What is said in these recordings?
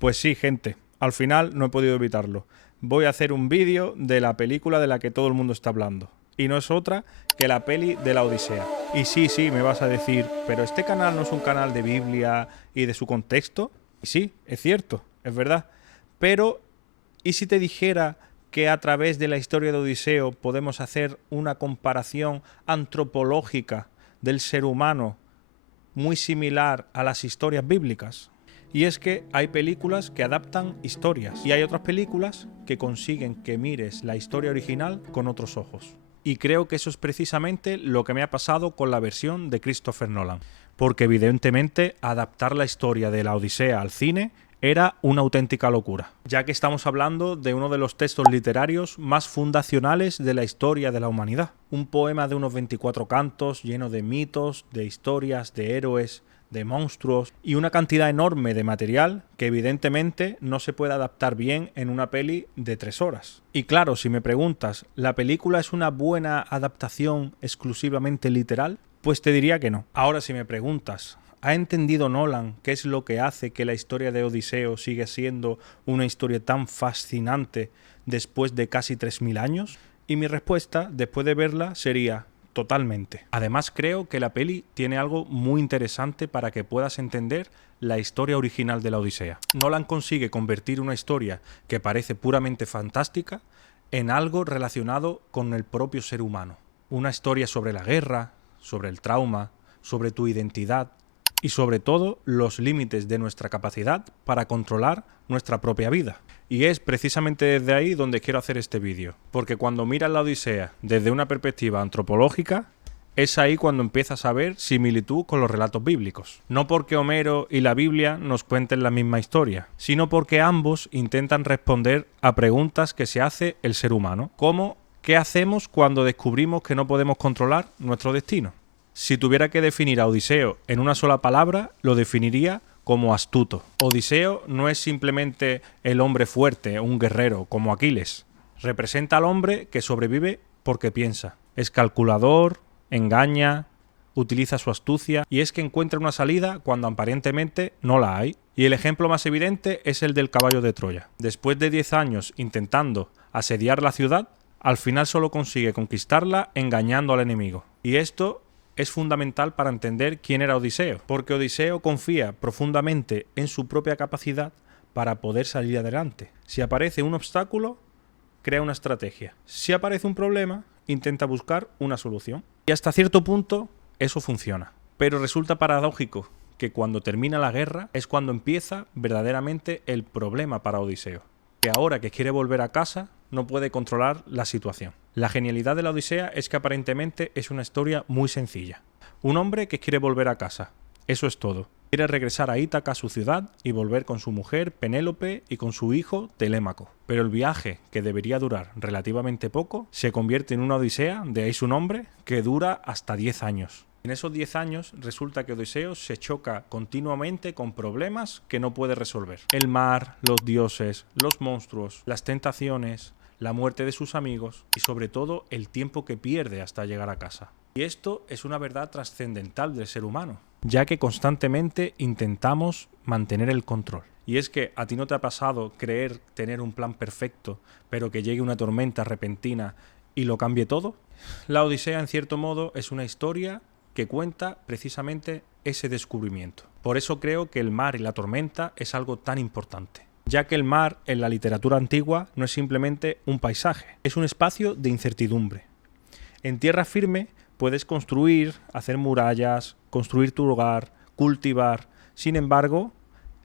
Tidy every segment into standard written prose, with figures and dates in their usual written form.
Pues sí, gente, al final no he podido evitarlo. Voy a hacer un vídeo de la película de la que todo el mundo está hablando. Y no es otra que la peli de la Odisea. Y sí, me vas a decir, pero este canal no es un canal de Biblia y de su contexto. Y sí, es cierto, es verdad. Pero, ¿y si te dijera que a través de la historia de Odiseo podemos hacer una comparación antropológica del ser humano muy similar a las historias bíblicas? Y es que hay películas que adaptan historias y hay otras películas que consiguen que mires la historia original con otros ojos. Y creo que eso es precisamente lo que me ha pasado con la versión de Christopher Nolan. Porque evidentemente adaptar la historia de la Odisea al cine era una auténtica locura, ya que estamos hablando de uno de los textos literarios más fundacionales de la historia de la humanidad. Un poema de unos 24 cantos lleno de mitos, de historias, de héroes, de monstruos y una cantidad enorme de material que evidentemente no se puede adaptar bien en una peli de 3 horas. Y claro, si me preguntas, ¿la película es una buena adaptación exclusivamente literal? Pues te diría que no. Ahora, si me preguntas, ¿ha entendido Nolan qué es lo que hace que la historia de Odiseo siga siendo una historia tan fascinante después de casi 3000 años? Y mi respuesta, después de verla, sería totalmente. Además, creo que la peli tiene algo muy interesante para que puedas entender la historia original de la Odisea. Nolan consigue convertir una historia que parece puramente fantástica en algo relacionado con el propio ser humano. Una historia sobre la guerra, sobre el trauma, sobre tu identidad y sobre todo los límites de nuestra capacidad para controlar nuestra propia vida. Y es precisamente desde ahí donde quiero hacer este vídeo, porque cuando miras la Odisea desde una perspectiva antropológica, es ahí cuando empiezas a ver similitud con los relatos bíblicos. No porque Homero y la Biblia nos cuenten la misma historia, sino porque ambos intentan responder a preguntas que se hace el ser humano, como ¿qué hacemos cuando descubrimos que no podemos controlar nuestro destino? Si tuviera que definir a Odiseo en una sola palabra, lo definiría como astuto. Odiseo no es simplemente el hombre fuerte, un guerrero, como Aquiles. Representa al hombre que sobrevive porque piensa. Es calculador, engaña, utiliza su astucia y es que encuentra una salida cuando aparentemente no la hay. Y el ejemplo más evidente es el del caballo de Troya. Después de 10 años intentando asediar la ciudad, al final solo consigue conquistarla engañando al enemigo. Y esto es fundamental para entender quién era Odiseo, porque Odiseo confía profundamente en su propia capacidad para poder salir adelante. Si aparece un obstáculo, crea una estrategia. Si aparece un problema, intenta buscar una solución. Y hasta cierto punto, eso funciona. Pero resulta paradójico que cuando termina la guerra es cuando empieza verdaderamente el problema para Odiseo. Que ahora que quiere volver a casa, no puede controlar la situación. La genialidad de la Odisea es que aparentemente es una historia muy sencilla. Un hombre que quiere volver a casa. Eso es todo. Quiere regresar a Ítaca, su ciudad, y volver con su mujer, Penélope, y con su hijo, Telémaco. Pero el viaje, que debería durar relativamente poco, se convierte en una odisea, de ahí su nombre, que dura hasta 10 años. En esos 10 años resulta que Odiseo se choca continuamente con problemas que no puede resolver. El mar, los dioses, los monstruos, las tentaciones, la muerte de sus amigos y sobre todo el tiempo que pierde hasta llegar a casa. Y esto es una verdad trascendental del ser humano, ya que constantemente intentamos mantener el control. Y es que a ti no te ha pasado creer tener un plan perfecto, pero que llegue una tormenta repentina y lo cambie todo. La Odisea, en cierto modo, es una historia que cuenta precisamente ese descubrimiento. Por eso creo que el mar y la tormenta es algo tan importante, ya que el mar en la literatura antigua no es simplemente un paisaje, es un espacio de incertidumbre. En tierra firme puedes construir, hacer murallas, construir tu hogar, cultivar. Sin embargo,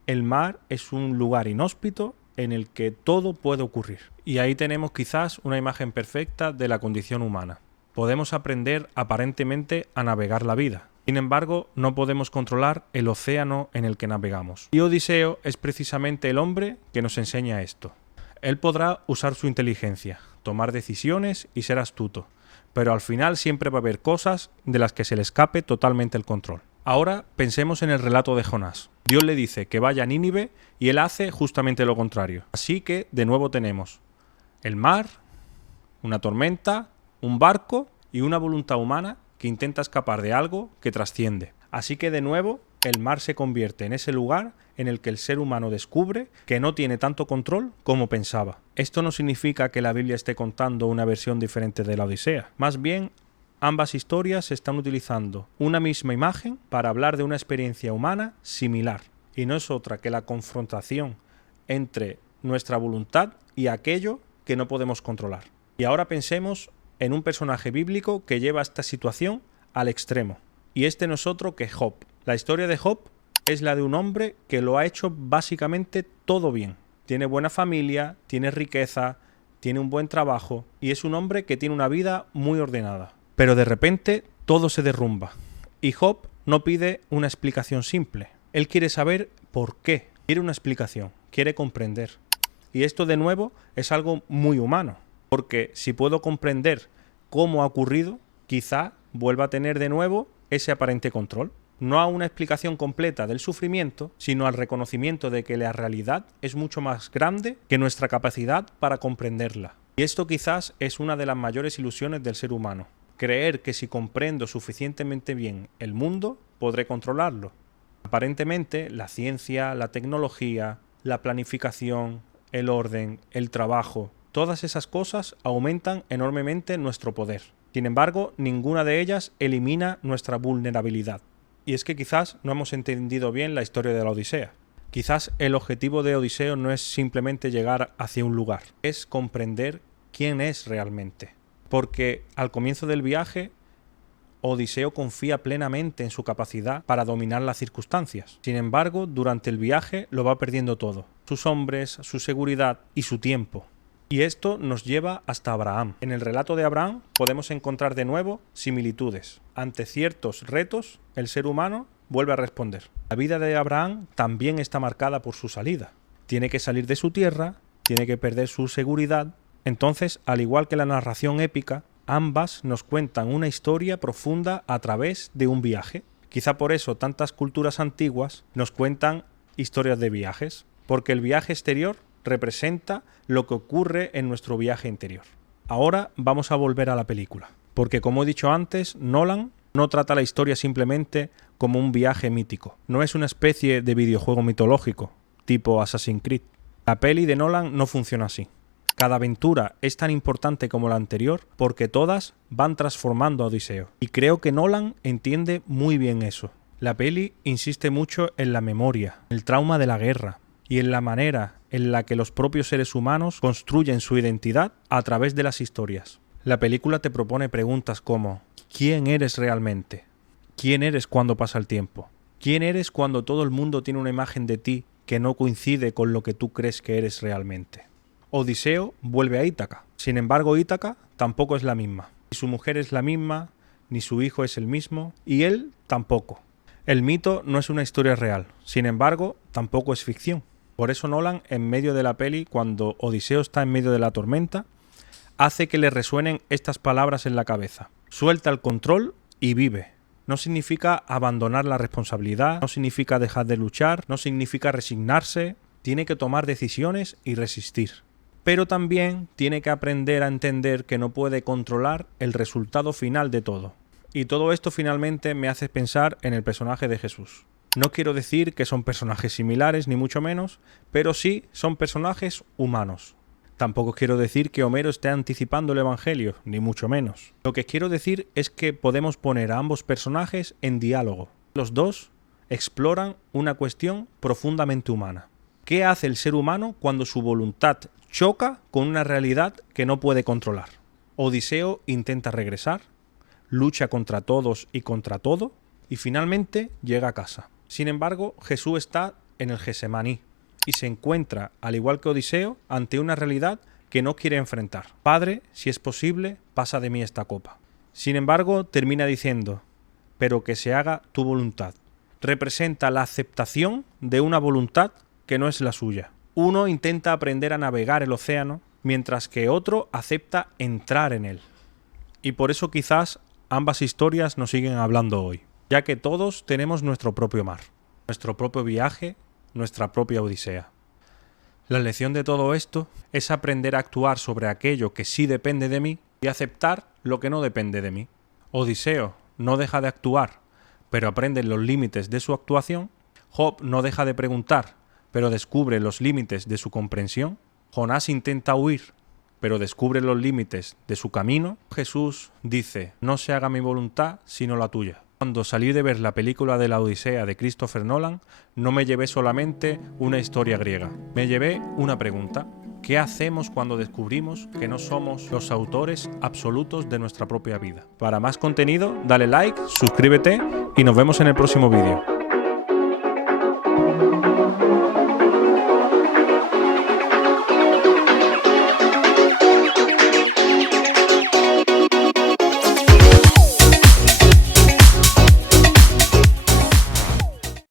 el mar es un lugar inhóspito en el que todo puede ocurrir. Y ahí tenemos quizás una imagen perfecta de la condición humana. Podemos aprender aparentemente a navegar la vida. Sin embargo, no podemos controlar el océano en el que navegamos. Y Odiseo es precisamente el hombre que nos enseña esto. Él podrá usar su inteligencia, tomar decisiones y ser astuto, pero al final siempre va a haber cosas de las que se le escape totalmente el control. Ahora pensemos en el relato de Jonás. Dios le dice que vaya a Nínive y él hace justamente lo contrario. Así que de nuevo tenemos el mar, una tormenta, un barco y una voluntad humana que intenta escapar de algo que trasciende. Así que de nuevo el mar se convierte en ese lugar en el que el ser humano descubre que no tiene tanto control como pensaba. Esto no significa que la Biblia esté contando una versión diferente de la Odisea. Más bien, ambas historias están utilizando una misma imagen para hablar de una experiencia humana similar. Y no es otra que la confrontación entre nuestra voluntad y aquello que no podemos controlar. Y ahora pensemos en un personaje bíblico que lleva esta situación al extremo. Y este no es otro que Job. La historia de Job es la de un hombre que lo ha hecho básicamente todo bien. Tiene buena familia, tiene riqueza, tiene un buen trabajo y es un hombre que tiene una vida muy ordenada. Pero de repente todo se derrumba. Y Job no pide una explicación simple. Él quiere saber por qué. Quiere una explicación, quiere comprender. Y esto de nuevo es algo muy humano. Porque si puedo comprender cómo ha ocurrido, quizá vuelva a tener de nuevo ese aparente control. No a una explicación completa del sufrimiento, sino al reconocimiento de que la realidad es mucho más grande que nuestra capacidad para comprenderla. Y esto quizás es una de las mayores ilusiones del ser humano. Creer que si comprendo suficientemente bien el mundo, podré controlarlo. Aparentemente, la ciencia, la tecnología, la planificación, el orden, el trabajo, todas esas cosas aumentan enormemente nuestro poder. Sin embargo, ninguna de ellas elimina nuestra vulnerabilidad. Y es que quizás no hemos entendido bien la historia de la Odisea. Quizás el objetivo de Odiseo no es simplemente llegar hacia un lugar, es comprender quién es realmente. Porque al comienzo del viaje, Odiseo confía plenamente en su capacidad para dominar las circunstancias. Sin embargo, durante el viaje lo va perdiendo todo: sus hombres, su seguridad y su tiempo. Y esto nos lleva hasta Abraham. En el relato de Abraham podemos encontrar de nuevo similitudes. Ante ciertos retos, el ser humano vuelve a responder. La vida de Abraham también está marcada por su salida. Tiene que salir de su tierra, tiene que perder su seguridad. Entonces, al igual que la narración épica, ambas nos cuentan una historia profunda a través de un viaje. Quizá por eso tantas culturas antiguas nos cuentan historias de viajes, porque el viaje exterior representa lo que ocurre en nuestro viaje interior. Ahora vamos a volver a la película, porque como he dicho antes, Nolan no trata la historia simplemente como un viaje mítico. No es una especie de videojuego mitológico, tipo Assassin's Creed. La peli de Nolan no funciona así. Cada aventura es tan importante como la anterior porque todas van transformando a Odiseo. Y creo que Nolan entiende muy bien eso. La peli insiste mucho en la memoria, el trauma de la guerra y en la manera en la que los propios seres humanos construyen su identidad a través de las historias. La película te propone preguntas como: ¿quién eres realmente? ¿Quién eres cuando pasa el tiempo? ¿Quién eres cuando todo el mundo tiene una imagen de ti que no coincide con lo que tú crees que eres realmente? Odiseo vuelve a Ítaca. Sin embargo, Ítaca tampoco es la misma. Ni su mujer es la misma, ni su hijo es el mismo, y él tampoco. El mito no es una historia real. Sin embargo, tampoco es ficción. Por eso Nolan, en medio de la peli, cuando Odiseo está en medio de la tormenta, hace que le resuenen estas palabras en la cabeza: suelta el control y vive. No significa abandonar la responsabilidad, no significa dejar de luchar, no significa resignarse. Tiene que tomar decisiones y resistir. Pero también tiene que aprender a entender que no puede controlar el resultado final de todo. Y todo esto finalmente me hace pensar en el personaje de Jesús. No quiero decir que son personajes similares, ni mucho menos, pero sí son personajes humanos. Tampoco quiero decir que Homero esté anticipando el Evangelio, ni mucho menos. Lo que quiero decir es que podemos poner a ambos personajes en diálogo. Los dos exploran una cuestión profundamente humana. ¿Qué hace el ser humano cuando su voluntad choca con una realidad que no puede controlar? Odiseo intenta regresar, lucha contra todos y contra todo, y finalmente llega a casa. Sin embargo, Jesús está en el Getsemaní y se encuentra, al igual que Odiseo, ante una realidad que no quiere enfrentar. Padre, si es posible, pasa de mí esta copa. Sin embargo, termina diciendo: pero que se haga tu voluntad. Representa la aceptación de una voluntad que no es la suya. Uno intenta aprender a navegar el océano, mientras que otro acepta entrar en él. Y por eso quizás ambas historias nos siguen hablando hoy, ya que todos tenemos nuestro propio mar, nuestro propio viaje, nuestra propia odisea. La lección de todo esto es aprender a actuar sobre aquello que sí depende de mí y aceptar lo que no depende de mí. Odiseo no deja de actuar, pero aprende los límites de su actuación. Job no deja de preguntar, pero descubre los límites de su comprensión. Jonás intenta huir, pero descubre los límites de su camino. Jesús dice, no se haga mi voluntad, sino la tuya. Cuando salí de ver la película de la Odisea de Christopher Nolan, no me llevé solamente una historia griega, me llevé una pregunta. ¿Qué hacemos cuando descubrimos que no somos los autores absolutos de nuestra propia vida? Para más contenido, dale like, suscríbete y nos vemos en el próximo vídeo.